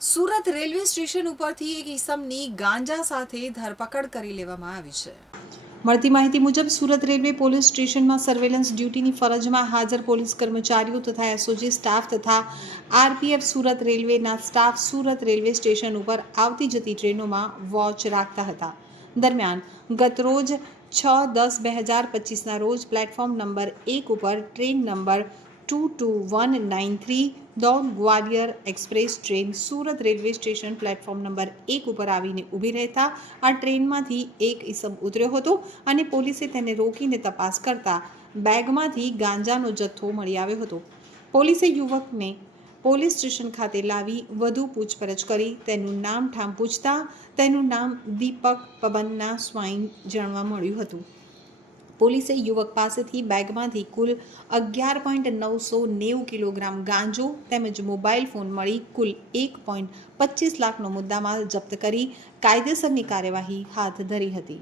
Surat railway station ઉપરથી એક ઈસમની ગાંજા સાથે ધરપકડ કરી લેવામાં આવી છે. મળતી માહિતી મુજબ સુરત રેલવે પોલીસ સ્ટેશનમાં સર્વેલન્સ ડ્યુટીની ફરજમાં હાજર પોલીસ કર્મચારીઓ તથા એસઓજી સ્ટાફ તથા આરપીએફ સુરત રેલવેના સ્ટાફ સુરત રેલવે સ્ટેશન ઉપર આવતી જતી ટ્રેનોમાં વોચ રાખતા હતા. દરમિયાન ગતરોજ 6-10-2025ના રોજ પ્લેટફોર્મ નંબર 1 ઉપર ટ્રેન નંબર 22193 દૌડ Gwalior express train Surat railway station platform number 1 ઉપર આવીને ઊભી રહેતા આ ટ્રેનમાંથી એક ઈસમ ઉતર્યો હતો અને પોલીસે તેને રોકીને તપાસ કરતા બેગમાંથી ગાંજાનો જથ્થો મળી આવ્યો હતો. પોલીસે યુવકને પોલીસ સ્ટેશન ખાતે લાવી વધુ પૂછપરછ કરી તેનું નામ ઠામ પૂછતા તેનું નામ દીપક પબન્ના સ્વાઈન જાણવા મળ્યું હતું. પોલીસે યુવક પાસેથી બેગમાંથી કુલ 11.990 કિલોગ્રામ ગાંજો તેમજ મોબાઈલ ફોન મળી કુલ 1.25 લાખનો મુદ્દામાલ જપ્ત કરી કાયદેસરની કાર્યવાહી હાથ ધરી હતી.